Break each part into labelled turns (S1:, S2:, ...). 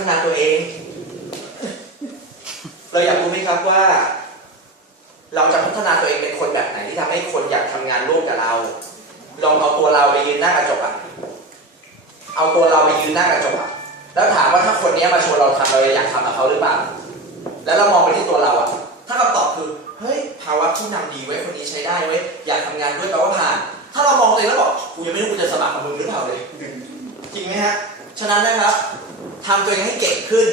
S1: ฒนาตัวเอง เราอยากรู้ไหมครับว่า เราจะพัฒนาตัวเองเป็นคนแบบไหนที่ทำให้คนอยากทำงานร่วมกับเรา ลองเอาตัวเราไปยืนหน้ากระจกอะเอาตัวเราไปยืนหน้ากระจกอะแล้วถามว่าถ้าคนนี้มาชวนเราทำเราอยากทำกับเขาหรือเปล่า แล้วเรามองไปที่ตัวเราอะถ้าคำตอบคือ เฮ้ย ภาวะผู้นำดีไว้คนนี้ใช้ได้เว้อยากทำงานด้วยแปลว่าผ่าน ถ้าเรามองตัวเองแล้วบอกกูยังไม่รู้กูจะสมัครกับมึงหรือเปล่าเลย จริงไหมฮะ ฉะนั้นนะครับ ทำตัวเองให้เก่งขึ้น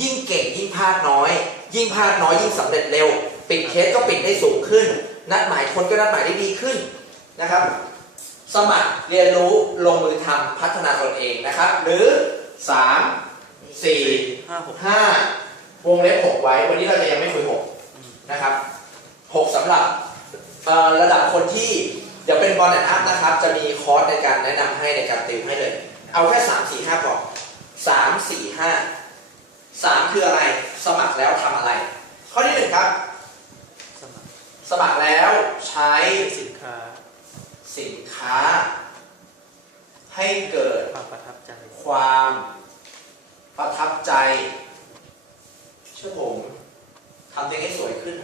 S1: ยิ่งเก่งยิ่งพลาดน้อย ยิ่งพลาดน้อยยิ่งสำเร็จเร็ว ปิดเคสก็ปิดได้สูงขึ้น นัดหมายคนก็นัดหมายได้ดีขึ้นนะครับ สมัครเรียนรู้ลงมือทำพัฒนาตนเองนะครับ หรือ 3 4
S2: ห้าหก
S1: ห้าวงเล็บหกไว้ วันนี้เราจะยังไม่คุยหกนะครับหกสำหรับระดับคนที่เดี๋ยวเป็นบอลแอนด์อัพนะครับ จะมีคอร์สในการแนะนำให้ในการติวให้เลย เอาแค่สามสี่ห้าก่อน สามสี่ห้าสามคืออะไร สมัครแล้วทำอะไร ข้อที่หนึ่งครับ
S2: สมัคร
S1: สมัครแล้วใช้
S2: สินค้า
S1: สินค้า ให้เกิด
S2: ความประทับใจ
S1: ความประทับใจ เชื่อผมทำตัวเองให้สวยขึ้น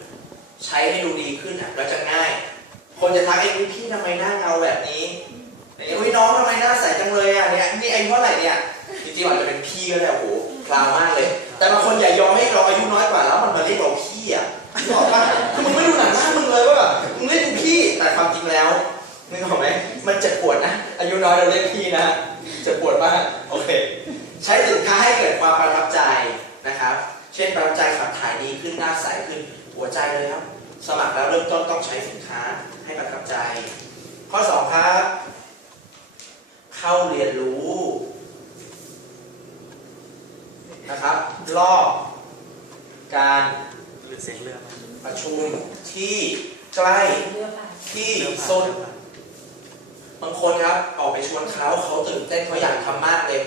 S1: ใช้ให้ดูดีขึ้นอะแล้วจะง่าย คนจะทักไอ้ยพี่ทำไมหน้าเงาแบบนี้ไอ้ยน้องทำไมหน้าใสจังเลยอะเนี่ยนี่อายุเท่าไหร่เนี่ย จริงๆอาจจะเป็นพี่ก็ได้โอ้โหกลาวมากเลย แต่บางคนอย่ายอมให้เราอายุน้อยกว่าแล้วมันมาเรียกเราพี่อะนึกออกปะคือมึงไม่ดูหนังหน้ามึงเลยว่าแบบมึงเรียกกูพี่แต่ความจริงแล้วนึกออกไหมมันเจ็บปวดนะอายุน้อยเราเรียกพี่นะเจ็บปวดมากโอเค ใช้สินค้าให้เกิดความประทับใจนะครับ เช่นประทับใจขับถ่ายดีขึ้นหน้าใสขึ้นหัวใจเลยครับ สมัครแล้วเริ่มต้นต้องใช้สินค้าให้ประทับใจ ข้อสองครับ เข้าเรียนรู้ นะครับ รอบการ
S2: หรือเสียงเรือ
S1: ประชุมที่ใกล้ที่สุด
S2: เรือผ่าน
S1: บางคนครับออกไปชวนเขาเขาตื่นเต้นเขาอยากทำมากเลย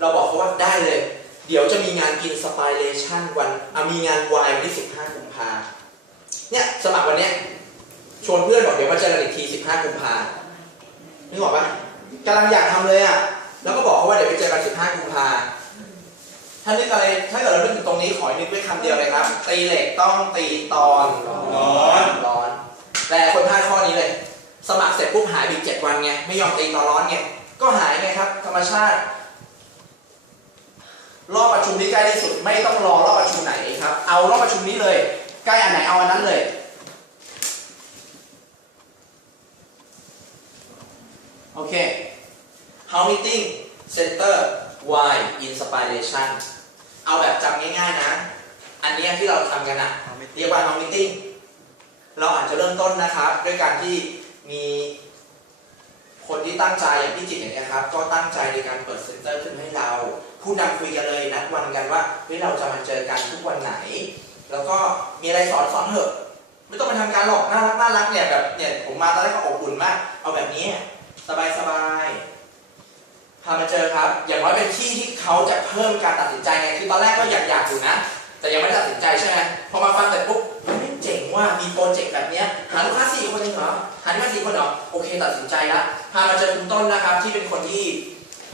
S1: เราบอกเขาว่าได้เลย เดี๋ยวจะมีงานอินสปิเรชันวันมีงานวายวันที่ 15กุมภาเนี่ยสมัครวันเนี้ยชวนเพื่อนบอกเดี๋ยวมาเจอกันอีกที 15กุมภานึกออกปะกำลังอยากทำเลยอะแล้วก็บอกเขาว่าเดี๋ยวไปเจอกัน 15กุมภา ถ้านึกอะไรถ้าเกิดเรานึกถึงตรงนี้ขอให้นึกไว้คำเดียวเลยครับ ตีเหล็กต้องตีตอนร้อนร้อน แต่คนพลาดข้อนี้เลย สมัครเสร็จปุ๊บหายไปอีกเจ็ดวันไงไม่ยอมตีตอนร้อนไงก็หายไงครับ ธรรมชาติ รอบประชุมที่ใกล้ที่สุด ไม่ต้องรอรอบประชุมไหนครับ เอารอบประชุมนี้เลย ใกล้อันไหนเอาอันนั้นเลยโอเค How meeting center why inspiration เอาแบบจำง่ายๆนะ อันเนี้ยที่เราทำกันอะ
S2: เอาไม่
S1: เรียกว่า How meeting เราอาจจะเริ่มต้นนะครับ ด้วยการที่มีคนที่ตั้งใจอย่างพี่จิตอย่างเงี้ยครับ ก็ตั้งใจในการเปิดเซ็นเตอร์ขึ้นให้เรา ผู้นำคุยกันเลยนัดวันกันว่าเฮ้ยเราจะมาเจอกันทุกวันไหน แล้วก็มีอะไรสอนสอนเถอะไม่ต้องไปทำการหรอกน่ารักน่ารักเนี่ยแบบเนี่ยผมมาตอนแรกก็อบอุ่นมาก เอาแบบนี้ สบายสบาย พามาเจอครับ อย่างน้อยเป็นที่ที่เขาจะเพิ่มการตัดสินใจไง คือตอนแรกก็อยากอยากอยู่นะ แต่ยังไม่ได้ตัดสินใจใช่ไหมพอมาฟังเสร็จปุ๊บเฮ้ยเจ๋งว่ามีโปรเจกต์แบบเนี้ยหาลูกค้าสี่คนเองเหรอ หาลูกค้าสี่คนเหรอ โอเคตัดสินใจละพามาเจอคุณต้นนะครับ ที่เป็นคนที่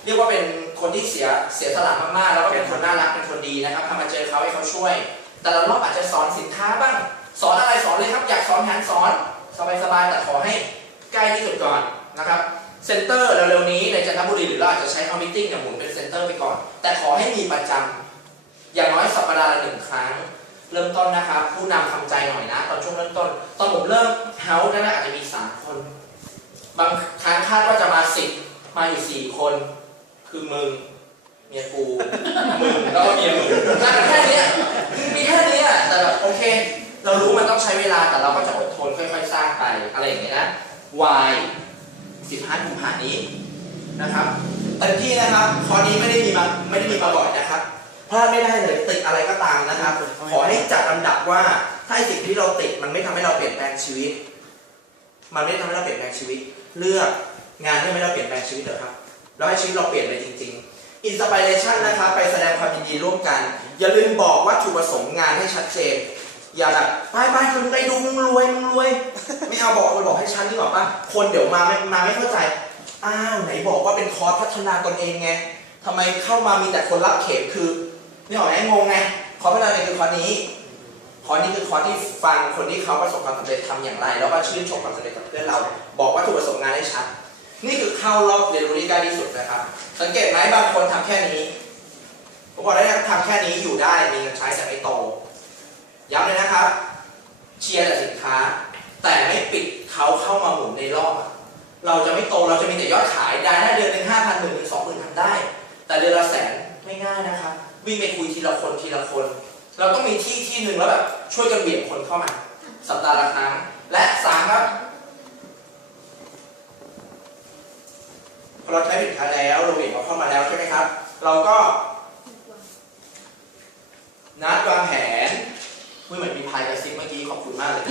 S1: เรียกว่าเป็นคนที่เสียเสียสละมากๆ แล้วก็เป็นคนน่ารัก เป็นคนดีนะครับ พามาเจอเขาให้เขาช่วย แต่ละรอบอาจจะสอนสินค้าบ้าง สอนอะไรสอนเลยครับ อยากสอนงานสอนสบายๆแต่ขอให้ใกล้ที่สุดก่อนนะครับ เซ็นเตอร์เร็วๆนี้ในจันทบุรีหรือเราอาจจะใช้เอามิ팅กับหมุนเป็นเซ็นเตอร์ไปก่อน แต่ขอให้มีประจำอย่างน้อยสัปดาห์ละหนึ่งครั้ง เริ่มต้นนะครับ ผู้นำทำใจหน่อยนะ ตอนช่วงเริ่มต้น ตอนผมเริ่มเฮาส์นั้นนะอาจจะมีสามคน บางครั้งคาดว่าจะมาสิบมาอยู่สี่คน คือมึงเมียกูมึงแล้วก็เมียมึงแค่นี้มีแค่นี้แต่แบบโอเค เรารู้มันต้องใช้เวลาแต่เราก็จะอดทนค่อย ๆ สร้างไปอะไรอย่างเงี้ยนะ Y 15กุมภานี้นะครับเต็มที่นะครับข้อนี้ไม่ได้มีมาไม่ได้มีมาบ่อยนะครับพลาดไม่ได้เลยติดอะไรก็ตามนะครับ ขอให้จัดลำดับว่าถ้าไอ้สิ่งที่เราติดมันไม่ทำให้เราเปลี่ยนแปลงชีวิต มันไม่ทำให้เราเปลี่ยนแปลงชีวิต เลือกงานที่ทำให้เราเปลี่ยนแปลงชีวิตเถอะครับแล้วให้ชีวิตเราเปลี่ยนเลยจริง ๆ อินสปิเรชันนะครับไปแสดงความยินดีร่วมกัน อย่าลืมบอกวัตถุประสงค์งานให้ชัดเจน อย่าแบบไปไปมึงไปดูมึงรวยมึงรวย ไม่เอาบอกไปบอกให้ชัดนี่หรอกปะคนเดี๋ยวมาไม่มาไม่เข้าใจ อ้าวไหนบอกว่าเป็นคอร์สพัฒนาตนเองไงทำไมเข้ามามีแต่คนรับเข็มคือนี่ออไหมงงไงคอร์สพัฒนาตัวเองคือคอร์สนี้คอร์สนี้คือคอร์สที่ฟังคนที่เขาประสบความสำเร็จทำอย่างไร แล้วก็ชื่นชมความสำเร็จกับเพื่อนเรา บอกว่าถูกประสบงานได้ชัดนี่คือเข้ารอบเรียนรู้ที่ง่ายที่สุดนะครับ สังเกตไหมบางคนทำแค่นี้ผมบอกได้ทำแค่นี้อยู่ได้มีเงินใช้แต่ไม่โต ย้ำเลยนะครับ เชียร์แต่สินค้า แต่ไม่ปิดเขาเข้ามาหมุนในรอบเราจะไม่โตเราจะมีแต่ยอดขายรายได้เดือนหนึ่งห้าพันหนึ่งถึงสองหมื่นทำได้ แต่เดือนละแสนไม่ง่ายนะครับวิ่งไปคุยทีละคนทีละคน เราต้องมีที่ที่หนึ่งแล้วแบบช่วยกันเบี่ยงคนเข้ามา สัปดาห์ละครั้งและสามครับพอเราใช้สินค้าแล้วเราเบี่ยงเขาเข้ามาแล้วใช่ไหมครับ เราก็ นัดวางแผน เมื่อเหมือนมีพายกระซิบเมื่อกี้ขอบคุณมากเลย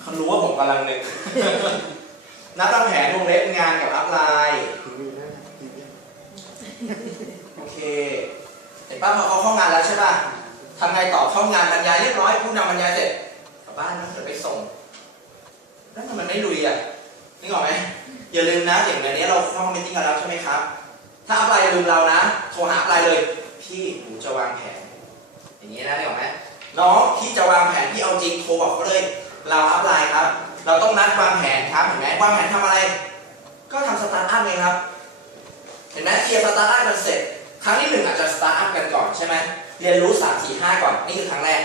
S1: เขารู้ว่าผมกำลังนึกนัดวางแผนวงเล็บงานกับอัพไลน์โอเคเห็นป้าพอเขาเข้างานแล้วใช่ป่ะทำไงต่อเข้างานบรรยายเรียบร้อยผู้นำบรรยายเสร็จกลับบ้านนะเดี๋ยวไปส่งแล้วทำไมไม่ลุยอะนึกออกไหมอย่าลืมนะอย่างแบบนี้เราเข้ามิติ้งกันแล้วใช่ไหมครับ ถ้าอัพไลน์อย่าลืมเรานะโทรหาอัพไลน์เลย พี่หนูจะวางแผนอย่างนี้นะนึกออกไหม น้องพี่จะวางแผนพี่เอาจริงโทรบอกเขาเลยเราอัพไลน์ครับ เราต้องนัดวางแผนครับเห็นไหมวางแผนทำอะไร ก็ทำสตาร์ทอัพไงครับ เห็นไหมเคลียร์สตาร์ทอัพกันเสร็จ ครั้งที่หนึ่งอาจจะสตาร์ทอัพกันก่อนใช่ไหมเรียนรู้สามสี่ห้าก่อนนี่คือครั้งแรก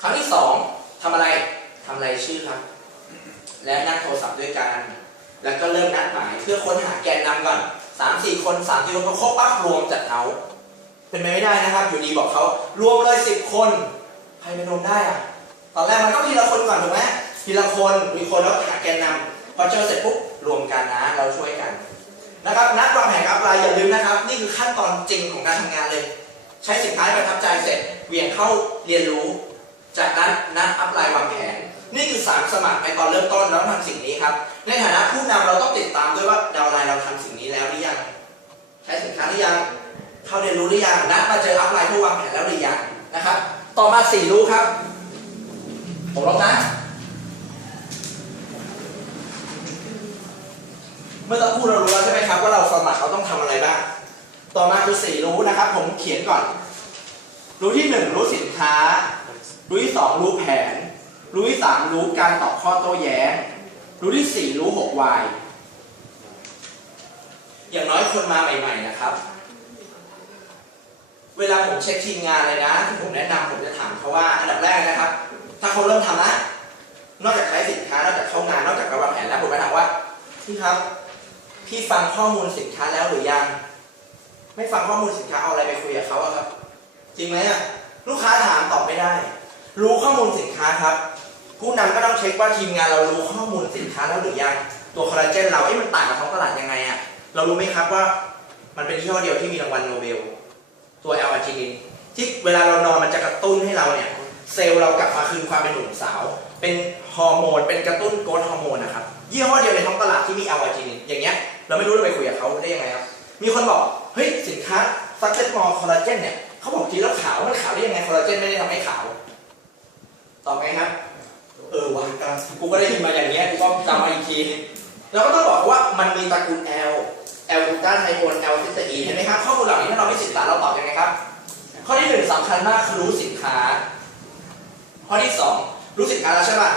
S1: ครั้งที่สองทำอะไรทำรายชื่อครับ และนัดโทรศัพท์ด้วยกัน แล้วก็เริ่มนัดหมายเพื่อค้นหาแกนนำก่อนสามสี่คนสามสี่คนพอครบปั๊บรวมจัดเอา เป็นไปไม่ได้นะครับ อยู่ดีบอกเขารวมเลยสิบคน ใครไปรวมได้อะตอนแรกมันก็ทีละคนก่อนถูกไหมทีละคนมีคนแล้วหาแกนนำพอเจอเสร็จปุ๊บรวมกันนะ เราช่วยกันนะครับนัดวางแผนกับไลน์อย่าลืมนะครับ นี่คือขั้นตอนจริงของการทำงานเลย ใช้สินค้าประทับใจเสร็จเวียงเข้าเรียนรู้ จากนั้นนัดอัพไลน์วางแผน นี่คือสามสมัครในตอนเริ่มต้นแล้วทำสิ่งนี้ครับในฐานะผู้นำเราต้องติดตามด้วยว่าดาวน์ไลน์เราทำสิ่งนี้แล้วหรือยัง ใช้สินค้าหรือยัง เขาเรียนรู้หรือยังนัดมาเจออัพไลน์เพื่อวางแผนแล้วหรือยังนะครับ ต่อมาสี่รู้ครับ ผมลบนะ เมื่อสักครู่เรารู้แล้วใช่ไหมครับว่าเราสมัครเราต้องทำอะไรบ้าง ต่อมาคือสี่รู้นะครับ ผมเขียนก่อน รู้ที่หนึ่งรู้สินค้า รู้ที่สองรู้แผน รู้ที่สามรู้การตอบข้อโต้แย้ง รู้ที่สี่รู้หกวายอย่างน้อยคนมาใหม่ ๆ นะครับ เวลาผมเช็คทีมงานเลยนะที่ผมแนะนำผมจะถามเขาว่าอันดับแรกนะครับ ถ้าเขาเริ่มทำนะนอกจากใช้สินค้านอกจากเข้างานนอกจากการวางแผนแล้วผมจะถามว่าพี่ครับ พี่ฟังข้อมูลสินค้าแล้วหรือยัง ไม่ฟังข้อมูลสินค้าเอาอะไรไปคุยกับเขาอะครับ จริงไหมอะลูกค้าถามตอบไม่ได้ รู้ข้อมูลสินค้าครับ ผู้นำก็ต้องเช็คว่าทีมงานเรารู้ข้อมูลสินค้าแล้วหรือยังตัวคอลลาเจนเราเอ๊ะมันต่างกับท้องตลาดยังไงอะเรารู้ไหมครับว่า มันเป็นยี่ห้อเดียวที่มีรางวัลโนเบล ตัวแอลอาร์จินที่เวลาเรานอนมันจะกระตุ้นให้เราเนี่ยเซลล์เรากลับมาคืนความเป็นหนุ่มสาว เป็นฮอร์โมน เป็นกระตุ้นโกรทฮอร์โมนนะครับยี่ห้อเดียวในท้องตลาดที่มีแอลอาร์จินินอย่างเงี้ยเราไม่รู้เราไปคุยกับเขาได้ยังไงครับ มีคนบอกเฮ้ยสินค้าซักเซ็ตมอลคอลลาเจนเนี่ยเขาบอกทีแล้วขาวมันขาวได้ยังไงคอลลาเจนไม่ได้ทำให้ขาวตอบไหมครับ เออว่ากกูก็ได้ยินมาอย่างเงี้ยกูก็จำมาอีกทีนึงเราก็ต้องบอกว่ามันมีตระกูล L L กลูต้าไทโอน L ซิสเตอีนเห็นไหมครับ ข้อมูลเหล่านี้ถ้าเราไม่ศึกษาเราตอบยังไงครับ ข้อที่หนึ่งสำคัญมากคือรู้สินค้า ข้อที่สองรู้สินค้าแล้วใช่ป่ะ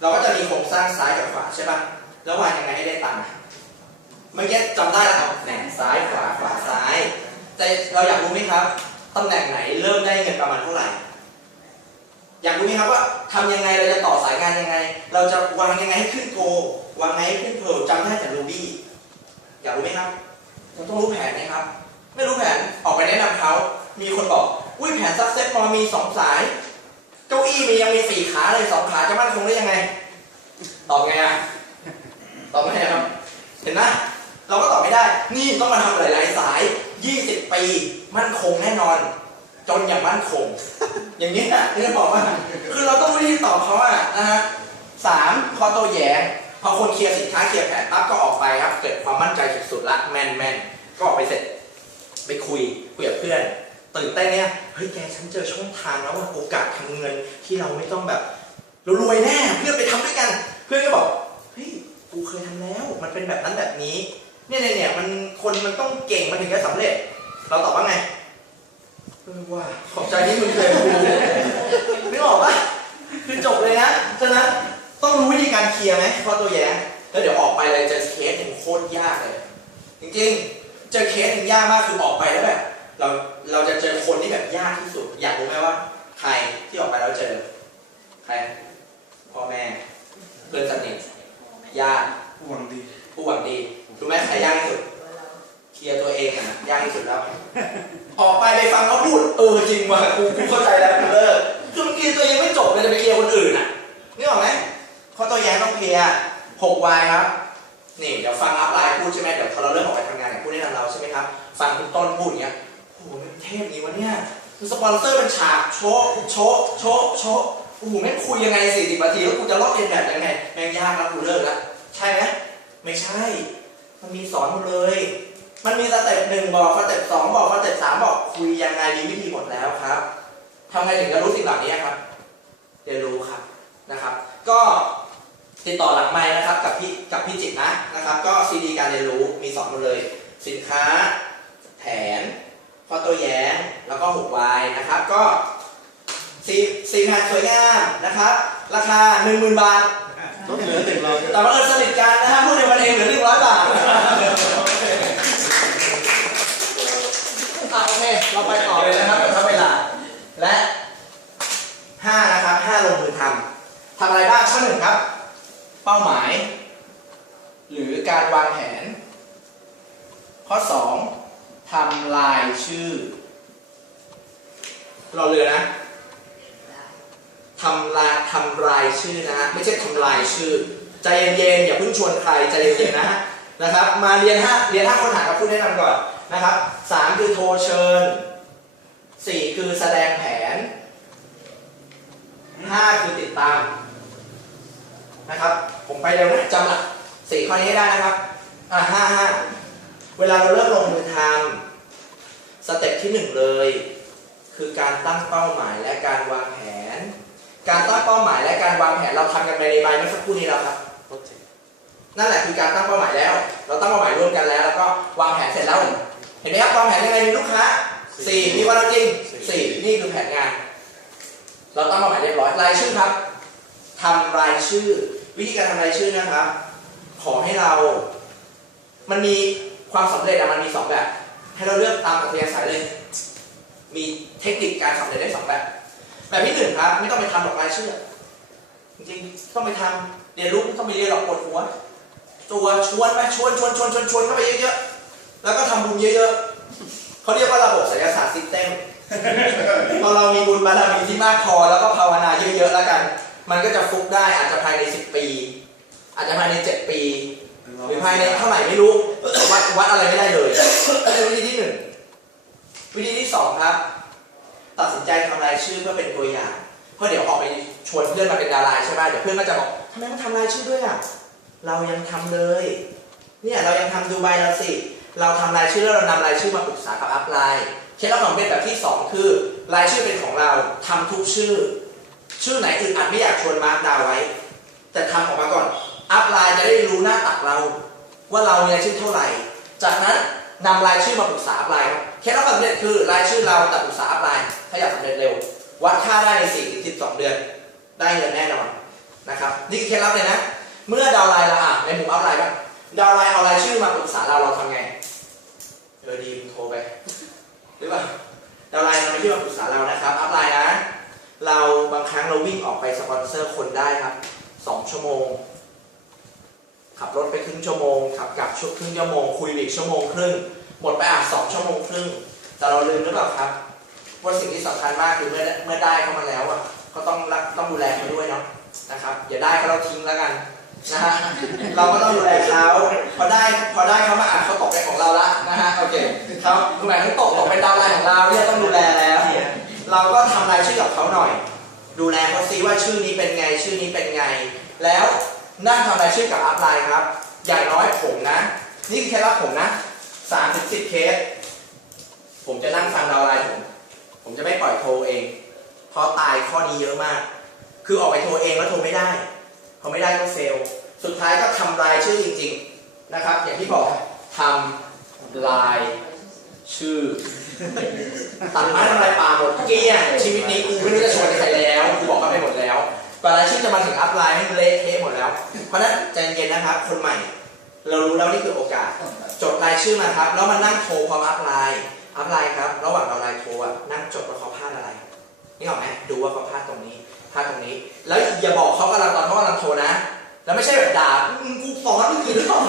S1: เราก็จะมีโครงสร้างซ้ายกับขวาใช่ป่ะ แล้ววางยังไงให้ได้ตังค์เมื่อกี้จำได้แล้วครับแหน่งซ้ายขวาขวาซ้าย แต่เราอยากรู้ไหมครับตำแหน่งไหนเริ่มได้เงินประมาณเท่าไหร่ อยากรู้ไหมครับว่าทำยังไงเราจะต่อสายงานยังไง เราจะวางยังไงให้ขึ้นโกวางไงให้ขึ้นเพร์ลจำได้แต่รูบี้ อยากรู้ไหมครับเราต้องรู้แผนไหมครับ ไม่รู้แผนออกไปแนะนำเขามีคนบอก อุ้ยแผนซักเซ็ตมอมีสองสาย เก้าอี้มียังมีสี่ขาเลยสองขาจะมั่นคงได้ยังไง ตอบไงอะตอบไม่ได้ครับ เห็นไหมเราก็ตอบไม่ได้ นี่ต้องมาทำหลายๆสาย 20 ปี มั่นคงแน่นอน จนอย่างมั่นคง อย่างนี้อะนี่บอกว่า คือเราต้องรู้ที่ตอบเขาอะนะฮะสามข้อโตแย พอคนเคลียร์สินค้าเคลียร์แผนปั๊บก็ออกไปครับเกิดความมั่นใจสุดๆละแมนแมนๆก็ออกไปเสร็จไปคุยคุยกับเพื่อน ตื่นเต้นเนี่ยเฮ้ยแกฉันเจอช่องทางแล้วว่าโอกาสทำเงินที่เราไม่ต้องแบบเรารวยแน่เพื่อนไปทำด้วยกัน เพื่อนก็บอกเฮ้ยกูเคยทำแล้วมันเป็นแบบนั้นแบบนี้เนี่ยเนี่ยเนี่ยมันคนมันต้องเก่งมันถึงจะสำเร็จ เราตอบว่าไงเออว่าขอบใจที่มึงเคยกูไม่ออกปะคือจบเลยนะฉะนั้น ต้องรู้วิธีการเคลียร์ไหมข้อตัวแย้งแล้วเดี๋ยวออกไปเลยเจอเคสหนึ่งโคตรยากเลย จริงๆ เจอเคสหนึ่งยากมากคือออกไปแล้วแบบเราเราจะเจอคนที่แบบยากที่สุด อยากรู้ไหมว่า ใครที่ออกไปแล้วเจอ ใคร พ่อแม่ เพื่อนสนิทญาติ
S3: ผู้หวังดี
S1: ผู้หวังดีรู้ไหมใครยากที่สุด เคลียร์ตัวเองอะนะยากที่สุดแล้ว ออกไปไปฟังเขาพูด เออจริงว่ะกูกูเข้าใจแล้วกูเลิกคือมันเคลียร์ตัวเองไม่จบเลยจะไปเคลียร์คนอื่นอะนี่ออกไหม ข้อตัวแย้งต้องเคลียร์หกวายครับ นี่เดี๋ยวฟังอัพไลน์พูดใช่ไหมเดี๋ยวพอเราเริ่มออกไปทำงานเนี่ยพูดแนะนำเราใช่ไหมครับ ฟังคุณต้นพูดอย่างเงี้ยโอ้โหมันเทพนี้วะเนี่ยคือสปอนเซอร์เป็นฉากโชว์โชว์โชว์โชว์โอ้โหแม่งคุยยังไง40นาทีแล้วกูจะลอกเลียนแบบยังไงแม่งยากแล้วกูเลิกล้วใช่ไหมไม่ใช่ มันมีสอนหมดเลย มันมีสเต็ปหนึ่งบอกสเต็ปสองบอกสเต็ปสามบอกคุยยังไงมีวิธีหมดแล้วครับทำไงถึงจะรู้สิ่งเหล่านี้ครับเรียนรู้ครับนะครับ ก็ ติดต่อหลังไม้นะครับกับพี่กับพี่จิตรนะนะครับ ก็ซีดีการเรียนรู้มีสอนหมดเลย สินค้า แผนข้อโต้แย้งแล้วก็หกวายนะครับ ก็สีสีแผ่นสวยงามนะครับ ราคา 10,000 บาท
S3: ต้องเหลือติดเรา
S1: แต่ว่าเออสนิทกันนะฮะพูดในวันเองเหลือหนึ่งร้อยบาทอะโอเคเราไปต่อเลยนะครับกับทั้งเวลาและห้านะครับห้าลงมือทำทำอะไรบ้างข้อหนึ่งครับ เป้าหมาย หรือการวางแผน ข้อสองทำลายชื่อ เราเรือนะทำลายทำลายชื่อนะฮะไม่ใช่ทำลายชื่อ ใจเย็นๆอย่าเพิ่งชวนใครใจเย็นๆนะฮะนะครับ มาเรียนห้าเรียนห้าคนหากับผู้แนะนำก่อนนะครับสามคือโทรเชิญสี่คือแสดงแผนห้าคือติดตาม นะครับ ผมไปเร็วนะจำหลักสี่ข้อนี้ให้ได้นะครับอ่าห้าห้าเวลาเราเริ่มลงมือทำสเต็ปที่หนึ่งเลย คือการตั้งเป้าหมายและการวางแผน การตั้งเป้าหมายและการวางแผนเราทำกันไปในใบเมื่อสักครู่นี้แล้วครับ
S2: โปรเจกต์
S1: นั่นแหละคือการตั้งเป้าหมายแล้ว เราตั้งเป้าหมายร่วมกันแล้ว แล้วก็วางแผนเสร็จแล้ว เห็นไหมครับวางแผนยังไงมีลูกค้าสี่มีวันละจริงสี่นี่คือแผนงาน เราตั้งเป้าหมายเรียบร้อยรายชื่อครับทำรายชื่อ วิธีการทำรายชื่อนะครับ ขอให้เรา มันมีความสำเร็จอะมันมีสองแบบ ให้เราเลือกตามอัธยาศัยเลย มีเทคนิคการสำเร็จได้สองแบบ แบบที่หนึ่งครับ ไม่ต้องไปทำหรอกรายชื่อ จริงๆต้องไปทำเรียนรู้ต้องไปเรียนหรอกปวดหัว ตัวชวนไปชวนชวนชวนชวนชวนเข้าไปเยอะๆ แล้วก็ทำบุญเยอะๆเขาเรียกว่าระบบศิลศาสตร์ซิสเต็มพอเรามีบุญบารมีที่มากพอแล้วก็ภาวนาเยอะๆแล้วกัน มันก็จะฟุกได้อาจจะภายใน 10 ปี อาจจะภายใน 7 ปี หรือภายในเท่าไหร่ไม่รู้ วัดวัดอะไรไม่ได้เลยนั่นคือวิธีที่หนึ่งวิธีที่สองครับ ตัดสินใจทำรายชื่อเพื่อเป็นตัวอย่าง เพราะเดี๋ยวออกไปชวนเพื่อนมาเป็นดาราใช่ไหมเดี๋ยวเพื่อนก็จะบอกทำไมต้องทำรายชื่อด้วยอะเรายังทำเลย เนี่ยเรายังทำดูใบเราสิ เราทำรายชื่อแล้วเรานำรายชื่อมาปรึกษากับอัพไลน์เคล็ดลับของเป็นแบบที่สองคือ รายชื่อเป็นของเราทำทุกชื่อ ชื่อไหนอึดอัดไม่อยากชวนมาร์กดาวไว้ แต่ทำออกมาก่อน อัพไลน์จะได้รู้หน้าตักเรา ว่าเรามีรายชื่อเท่าไหร่ จากนั้นนำรายชื่อมาปรึกษาอัพไลน์ครับเคล็ดลับสำเร็จคือรายชื่อเราแต่ปรึกษาอัพไลน์ถ้าอยากสำเร็จเร็ว วัดค่าได้ใน4ถึง12 เดือน ได้เงินแน่นอนนะครับนี่คือเคล็ดลับเลยนะ เมื่อดาวไลน์เราอะในหมู่อัพไลน์บ้างดาวไลน์เอารายชื่อมาปรึกษาเราเราทำไงเออดีมึงโทรไปหรือเปล่าดาวไลน์นำรายชื่อมาปรึกษาเรานะครับอัพไลน์นะ เราบางครั้งเราวิ่งออกไปสปอนเซอร์คนได้ครับสองชั่วโมง ขับรถไปครึ่งชั่วโมง ขับกลับชั่วครึ่งชั่วโมง คุยอีกชั่วโมงครึ่ง หมดไปอะสองชั่วโมงครึ่ง แต่เราลืมหรือเปล่าครับ ว่าสิ่งที่สำคัญมากคือเมื่อเมื่อได้เข้ามาแล้วอะ ก็ต้องรักต้องดูแลเขาด้วยเนาะนะครับ อย่าได้เขาเราทิ้งแล้วกันนะฮะ เราก็ต้องดูแลเขาพอได้พอได้เขามาอ่านเขาตกเป็นของเราละนะฮะ โอเคเขาหมายถึงตกตกเป็นดาวไลน์ของเราเนี่ยต้องดูแลแล้ว เราก็ทำรายชื่อกับเขาหน่อย ดูแลเขาซิว่าชื่อนี้เป็นไงชื่อนี้เป็นไง แล้วนั่งทำรายชื่อกับอัพไลน์ครับ อย่างน้อยผมนะ นี่คือเคล็ดลับผมนะสามถึงสิบเคส ผมจะนั่งฟังดาวไลน์ผม ผมจะไม่ปล่อยโทรเอง เพราะตายข้อนี้เยอะมาก คือออกไปโทรเองแล้วโทรไม่ได้พอไม่ได้ก็เฟลสุดท้ายก็ทำรายชื่อจริง ๆ นะครับ อย่างที่บอกทำลาย ชื่อตัดไม้ทำลายป่าหมดเกลี้ยงชีวิตนี้กูไม่รู้จะชวนใครแล้วกูบอกเขาไปหมดแล้วกว่ารายชื่อจะมาถึงอัพไลน์ให้เละเทะหมดแล้ว เพราะนั้นใจเย็นนะครับ คนใหม่ เรารู้แล้วนี่คือโอกาส จดรายชื่อมาครับ แล้วมานั่งโทรพร้อมอัพไลน์อัพไลน์ครับ ระหว่างเราไลน์โทรอะนั่งจดว่าเขาพลาดอะไร นี่ออกไหมดูว่าเขาพลาดตรงนี้พลาดตรงนี้ แล้วอย่าบอกเขากำลังตอนเขากำลังโทรนะ แล้วไม่ใช่แบบด่ากูสอนมึงกี่รอบ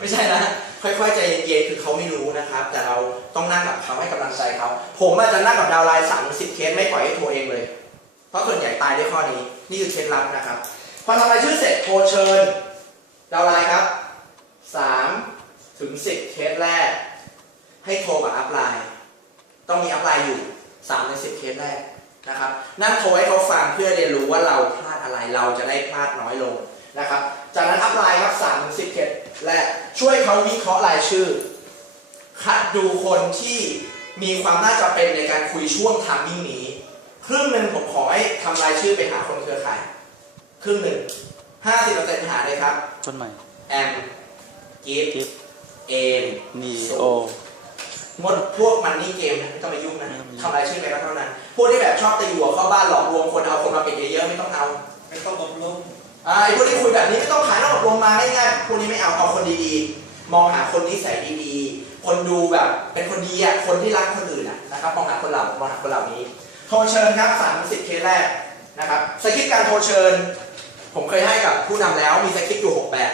S1: ไม่ใช่นะ ค่อยๆใจเย็นๆคือเขาไม่รู้นะครับ แต่เราต้องนั่งกับเขาให้กำลังใจเขาผมอาจจะนั่งกับดาวไลน์สามสิบเคสไม่ปล่อยให้โทรเองเลย เพราะส่วนใหญ่ตายด้วยข้อนี้ นี่คือเคล็ดลับนะครับ พอทำรายชื่อเสร็จโทรเชิญ ดาวไลน์ครับสามถึงสิบเคสแรก ให้โทรกับอัพไลน์ต้องมีอัพไลน์อยู่สามในสิบเคสแรกนะครับนั่งโทรให้เขาฟังเพื่อเรียนรู้ว่าเราพลาดอะไรเราจะได้พลาดน้อยลงนะครับ จากนั้นอัพไลน์ครับสามถึงสิบเคสแรกช่วยเขาวิเคราะห์รายชื่อ คัดดูคนที่มีความน่าจะเป็นในการคุยช่วงทามมิ่งนี้ ครึ่งหนึ่งผมขอให้ทำรายชื่อไปหาคนเครือข่าย ครึ่งหนึ่งห้าสิบเปอร์เซ็นต์หาเลยครับ
S2: ต้นใหม่
S1: แอม กิฟ
S2: กิฟ
S1: เอม
S2: นีโอ
S1: หมดพวกมันนี่เกมนะไม่ต้องมายุ่งนะทำรายชื่อไปก็เท่านั้น พวกที่แบบชอบตีหัวเข้าบ้านหลอกลวงคนเอาคนมาเป็นเยอะๆไม่ต้องเอา
S3: ไม่ต้องอบรม
S1: อ่า ไอ้พวกที่คุยแบบนี้ไม่ต้องขายนอกอบรมมาง่ายๆพวกนี้ไม่เอาเอาคนดีๆ มองหาคนนิสัยดีๆ คนดูแบบเป็นคนดีอะ คนที่รักคนอื่นอะนะครับ มองหาคนเหล่ามองหาคนเหล่านี้ โทรเชิญครับสามสิบเคสแรกนะครับ สคริปต์การโทรเชิญ ผมเคยให้กับผู้นำแล้ว มีสคริปต์อยู่หกแบบ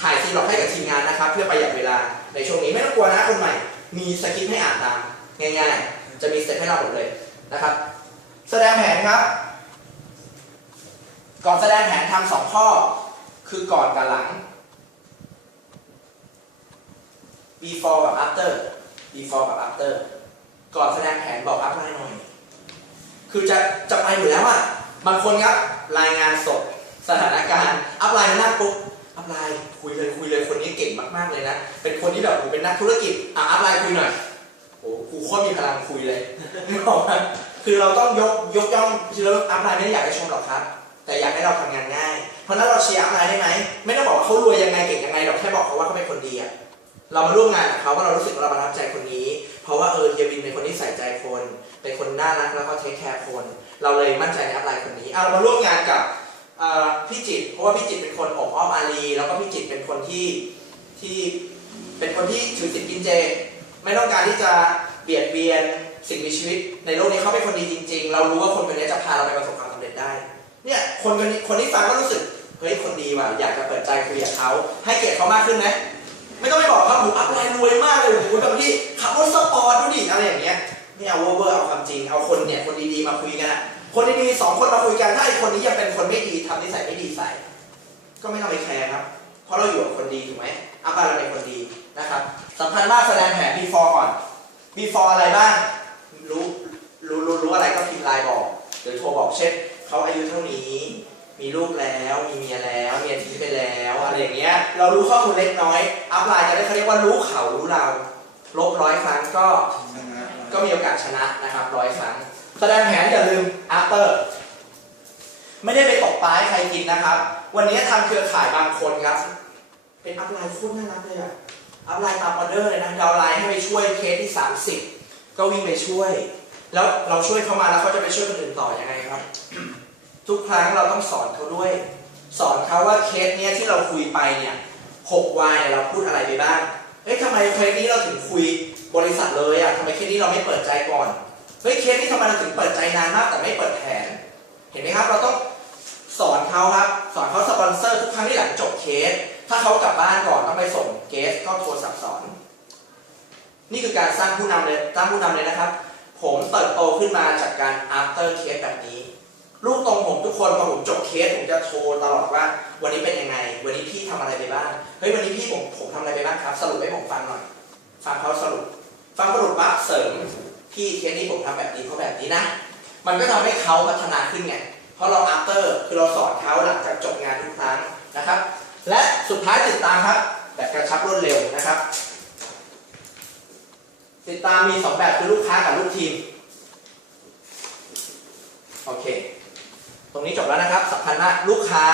S1: ถ่ายซีล็อกให้กับทีมงานนะครับ เพื่อประหยัดเวลา ในช่วงนี้ไม่ต้องกลัวนะคนใหม่ มีสคริปต์ให้อ่านตามง่ายๆ จะมีสเต็ปให้เราหมดเลยนะครับ แสดงแผนครับ ก่อนแสดงแผนทำสองข้อ คือก่อนกับหลัง before กับ after before กับ after ก่อนแสดงแผนบอกอัพไลน์หน่อย คือจะจะไปอยู่แล้วอะ บางคนครับรายงานสดสถานการณ์ อัพไลน์มานั่งปุ๊บ อัพไลน์คุยเลยคุยเลยคนนี้เก่งมากๆเลยนะ เป็นคนที่แบบโอ้โหเป็นนักธุรกิจ อะอัพไลน์คุยหน่อย โอ้โหกูโคตรมีพลังคุยเลยนึกออกไหมคือเราต้องยกยกย่องคือเราอัพไลน์ไม่ได้อยากให้ชมหรอกครับ แต่อยากให้เราทำงานง่าย เพราะนั้นเราเชียร์อัพไลน์ได้ไหม ไม่ต้องบอกว่าเขารวยยังไงเก่งยังไงหรอกแค่บอกเขาว่าเขาเป็นคนดีอะเรามาร่วมงานกับเขาเพราเรารู้สึกว่าเราประทับใจคนนี้ เพราะว่าเออเฮียวินเป็นคนที่ใส่ใจคน เป็นคนน่ารักแล้วก็เทคแคร์คน เราเลยมั่นใจในอัพไลน์คนนี้เอาเรามาร่วมงานกับพี่จิต เพราะว่าพี่จิตเป็นคนอบอ้อมอารีแล้วก็พี่จิตเป็นคนที่ที่เป็นคนที่ถือศีลกินเจ ไม่ต้องการที่จะเบียดเบียนสิ่งมีชีวิต ในโลกนี้เขาเป็นคนดีจริง ๆ เรารู้ว่าคนคนนี้จะพาเราไปประสบความสำเร็จได้ เนี่ยคนคนนี้คนที่ฟังก็รู้สึกเฮ้ยคนดีว่ะอยากจะเปิดใจคุยกับเขาให้เกียรติเขามากขึ้นไหมไม่ต้องไปบอกเขาหูอัพไลน์รวยมากเลยหูแบบที่ขับรถสปอร์ตดูดิอะไรอย่างเงี้ยไม่เอาเวอร์เวอร์เอาความจริงเอาคนเนี่ยคนดีๆมาคุยกันอะคนดีๆสองคนมาคุยกันถ้าไอคนนี้ยังเป็นคนไม่ดีทำนิสัยไม่ดีใส่ ก็ไม่ต้องไปแคร์ครับ เพราะเราอยู่กับคนดีถูกไหมอัพไลน์เราเป็นคนดีนะครับสำคัญมากแสดงแผน before ก่อน before อะไรบ้างรู้รู้รู้รู้อะไรก็พิมพ์ไลน์บอกหรือโทรบอกเช่น เขาอายุเท่านี้ มีลูกแล้ว มีเมียแล้วเมียทิ้งไปแล้วอะไรอย่างเงี้ย เรารู้ข้อมูลเล็กน้อย อัพไลน์จะได้เขาเรียกว่ารู้เขารู้เรา ลบร้อยครั้งก็
S3: ชนะ
S1: ก็มีโอกาสชนะนะครับร้อยครั้งแสดงแผนอย่าลืม after ไม่ได้ไปตกปลาให้ใครกินนะครับ วันนี้ทางเครือข่ายบางคนครับ เป็นอัพไลน์โคตรน่ารักเลยอะอัพไลน์ตามออเดอร์เลยนะดาวน์ไลน์ให้ไปช่วยเคสที่ 30 ก็วิ่งไปช่วย แล้วเราช่วยเขามาแล้วเขาจะไปช่วยคนอื่นต่อยังไงครับ ทุกครั้งเราต้องสอนเขาด้วย สอนเขาว่าเคสเนี้ยที่เราคุยไปเนี่ย6วายเราพูดอะไรไปบ้างเฮ้ยทำไมเคสนี้เราถึงคุยบริษัทเลยอะทำไมเคสนี้เราไม่เปิดใจก่อนเฮ้ยเคสนี้ทำไมเราถึงเปิดใจนานมากแต่ไม่เปิดแผน เห็นไหมครับเราต้องสอนเขาครับ สอนเขาสปอนเซอร์ทุกครั้งที่หลังจบเคส ถ้าเขากลับบ้านก่อนต้องไปส่งเกสก็โทรศัพท์สอน นี่คือการสร้างผู้นำเลยสร้างผู้นำเลยนะครับ ผมเติบโตขึ้นมาจากการ after case แบบนี้ ลูกตรงผมทุกคนพอผมจบเคสผมจะโทรตลอดว่า วันนี้เป็นยังไง วันนี้พี่ทำอะไรไปบ้างเฮ้ยวันนี้พี่ผมผมทำอะไรไปบ้างครับ สรุปให้ผมฟังหน่อย ฟังเขาสรุป ฟังสรุปปั๊บเสริมพี่เคสนี้ผมทำแบบนี้เพราแบบนี้นะ มันก็ทำให้เขาพัฒนาขึ้นไงเพราะเรา after คือเราสอนเขาหลังจากจบงานทุกครั้งนะครับ และสุดท้ายติดตามครับ แบบกระชับรวดเร็วนะครับ ติดตามมีสองแบบคือลูกค้ากับลูกทีมโอเค ตรงนี้จบแล้วนะครับสำคัญมากลูกค้า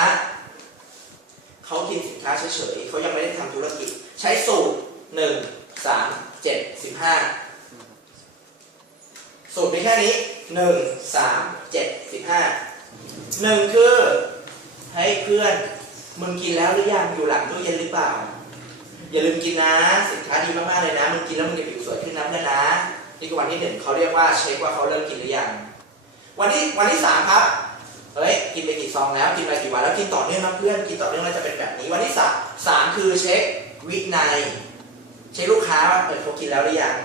S1: เขากินสินค้าเฉยๆเขายังไม่ได้ทำธุรกิจ ใช้สูตร1 3 7 15สูตรมีแค่นี้หนึ่งสามเจ็ดสิบห้าหนึ่งคือให้เพื่อนมึงกินแล้วหรือยังอยู่หลังตู้เย็นหรือเปล่า อย่าลืมกินนะ สินค้าดีมากๆเลยนะมึงกินแล้วมึงจะผิวสวยขึ้นนะเพื่อนนะนี่คือวันที่หนึ่งเขาเรียกว่าเช็คว่าเขาเริ่มกินหรือยังวันที่วันที่สามครับ เฮ้ยกินไปกี่ซองแล้วกินไปกี่วันแล้วกินต่อเนื่องนะเพื่อนกินต่อเนื่องแล้วจะเป็นแบบนี้ วันที่สามสามคือเช็ควินัย เช็คลูกค้าว่าเออเขากินแล้วหรือยัง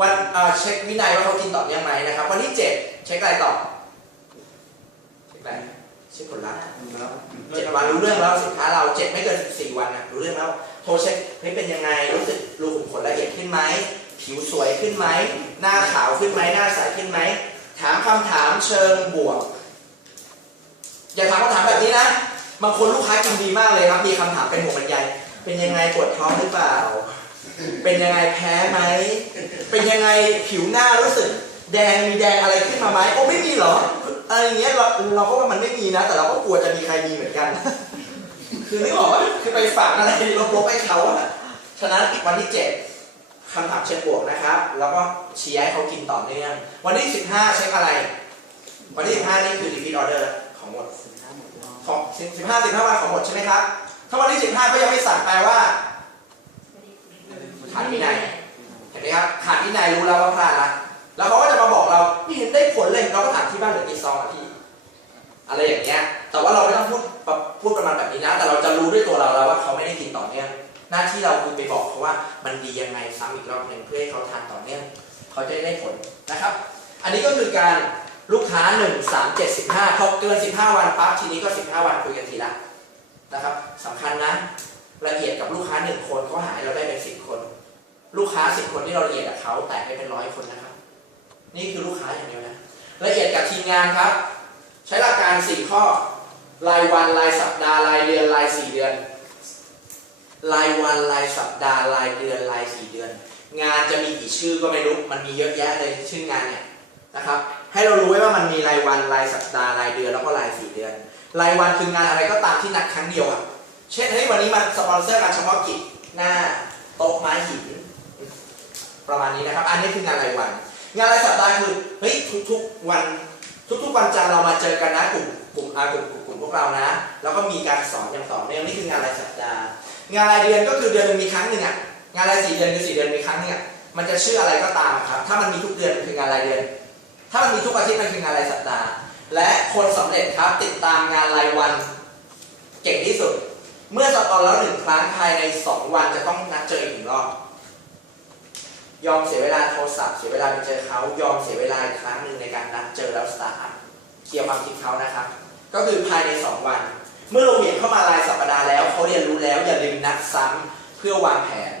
S1: วันเอ่อเช็ควินัยว่าเขากินต่อเนื่องไหมนะครับ วันที่เจ็ดเช็คอะไรต่อเช็คอะไรเช็คผลลัพธ์
S3: แล้ว
S1: เจ็ดวันรู้เรื่องแล้วสินค้าเราเจ็ดไม่เกินสิบสี่วันนะรู้เรื่องแล้วโทรเช็คเฮ้ยเป็นยังไงรู้สึกรูขุมขนละเอียดขึ้นไหมผิวสวยขึ้นไหมหน้าขาวขึ้นไหมหน้าใสขึ้นไหมถามคำถามเชิงบวก อย่าถามคำถามแบบนี้นะ บางคนลูกค้ากินดีมากเลยครับ มีคำถามเป็นห่วงบรรยายเป็นยังไงปวดท้องหรือเปล่า เป็นยังไงแพ้ไหม เป็นยังไงผิวหน้ารู้สึก แดงมีแดงอะไรขึ้นมาไหมโอ้ไม่มีเหรออะไรเงี้ยเราเราก็ว่ามันไม่มีนะ แต่เราก็กลัวจะมีใครมีเหมือนกัน คือนึกออกว่าคือไปฝากอะไรลบๆให้เขาอะฉะนั้นวันที่เจ็ดคำถามเชิงบวกนะครับ แล้วก็เชียร์ให้เขากินต่อเนื่อง วันที่สิบห้าเช็คอะไร วันที่สิบห้านี่คือ repeat order ของหมดของสิบห้าสิบห้าวันของหมดใช่ไหมครับ ถ้าวันที่สิบห้าก็ยังไม่สั่งแปลว่าขาดวินัยเห็นไหมครับขาดวินัยรู้แล้วว่าพลาดละแล้วเขาก็จะมาบอกเราไม่เห็นได้ผลเลยเราก็ถามที่บ้านเหลือกี่ซองอะพี่อะไรอย่างเงี้ย แต่ว่าเราไม่ต้องพูดพูดประมาณแบบนี้นะ แต่เราจะรู้ด้วยตัวเราแล้วว่าเขาไม่ได้กินต่อเนื่องหน้าที่เราคือไปบอกเขาว่ามันดียังไงซ้ำอีกรอบหนึ่งเพื่อให้เขาทานต่อเนื่องเขาจะได้ผลนะครับ อันนี้ก็คือการ ลูกค้า 1 3 7 15พอเกิน 15 วันปั๊บทีนี้ก็ 15 วันคุยกันทีละนะครับสำคัญนะละเอียดกับลูกค้า 1 คนเขาหายเราได้เป็น 10 คน ลูกค้า 10 คนที่เราละเอียดกับเขาแตกไปเป็นร้อยคนนะครับ นี่คือลูกค้าอย่างเดียวนะละเอียดกับทีมงานครับ ใช้หลักการ 4 ข้อรายวันรายสัปดาห์รายเดือนราย 4 เดือนรายวันรายสัปดาห์รายเดือนราย 4 เดือน งานจะมีกี่ชื่อก็ไม่รู้มันมีเยอะแยะเลยชื่องานเนี่ยนะครับ ให้เรารู้ไว้ว่ามันมีรายวันรายสัปดาห์รายเดือนแล้วก็ราย4เดือน รายวันคืองานอะไรก็ตามที่นัดครั้งเดียวอะเช่นเฮ้ยวันนี้มาสปอนเซอร์งานเฉพาะกิจหน้าโต๊ะไม้หินประมาณนี้นะครับ อันนี้คืองานรายวัน งานรายสัปดาห์คือเฮ้ยทุกๆวัน ทุกๆวันจันทร์เรามาเจอกันนะกลุ่มกลุ่มอากลุ่มกลุ่มพวกเรานะ แล้วก็มีการสอนอย่างต่อเนื่องนี่คืองานรายสัปดาห์ งานรายเดือนก็คือเดือนหนึงมีครั้งหนึ่งอะงานรายสี่เดือนคือสี่เดือนมีครั้งหนึงอะมันจะชื่ออะไรก็ตามครับ ถ้ามันมีทุกเดือนมันคืองานรายเดือน ถ้ามันมีทุกอาทิตย์มันคืองานรายสัปดาห์ และคนสำเร็จครับติดตามงานรายวันเก่งที่สุด เมื่อสอนแล้วหนึ่งครั้งภายในสองวันจะต้องนัดเจออีกหนึ่งรอบ ยอมเสียเวลาโทรศัพท์เสียเวลาไปเจอเขายอมเสียเวลาอีกครั้งหนึ่งในการนัดเจอแล้วสตาร์ทเคลียร์ความคิดเขานะครับ ก็คือภายใน 2 วัน เมื่อเราเห็นเข้ามารายสัปดาห์แล้วเขาเรียนรู้แล้วอย่าลืมนัดซ้ำเพื่อวางแผน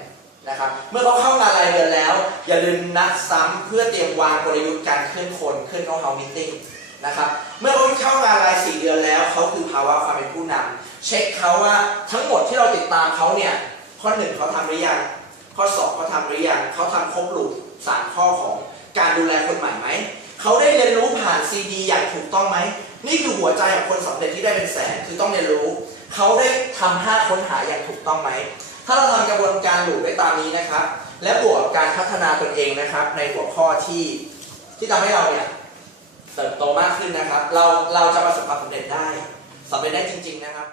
S1: นะครับ เมื่อเขาเข้างานรายเดือนแล้ว อย่าลืมนัดซ้ำเพื่อเตรียมวางกลยุทธ์การเคลื่อนคนเคลื่อนเข้าเฮามิทติ้งนะครับ เมื่อเขาเข้างานรายสี่เดือนแล้วเขาคือภาวะความเป็นผู้นำเช็คเขาว่าทั้งหมดที่เราติดตามเขาเนี่ยข้อหนึ่งเขาทำหรือยังข้อสองเขาทำหรือยังเขาทำครบหลุดสามข้อของการดูแลคนใหม่ไหมเขาได้เรียนรู้ผ่านซีดีอย่างถูกต้องไหมนี่คือหัวใจของคนสำเร็จที่ได้เป็นแสนคือต้องเรียนรู้ เขาได้ทำห้าค้นหาอย่างถูกต้องไหม ถ้าเราทำกระบวนการหลุดได้ตามนี้นะครับ และบวกการพัฒนาตนเองนะครับ ในหัวข้อที่ที่ทำให้เราเนี่ยเติบโตมากขึ้นนะครับ เราเราจะประสบความสำเร็จได้สำเร็จได้จริง ๆ นะครับ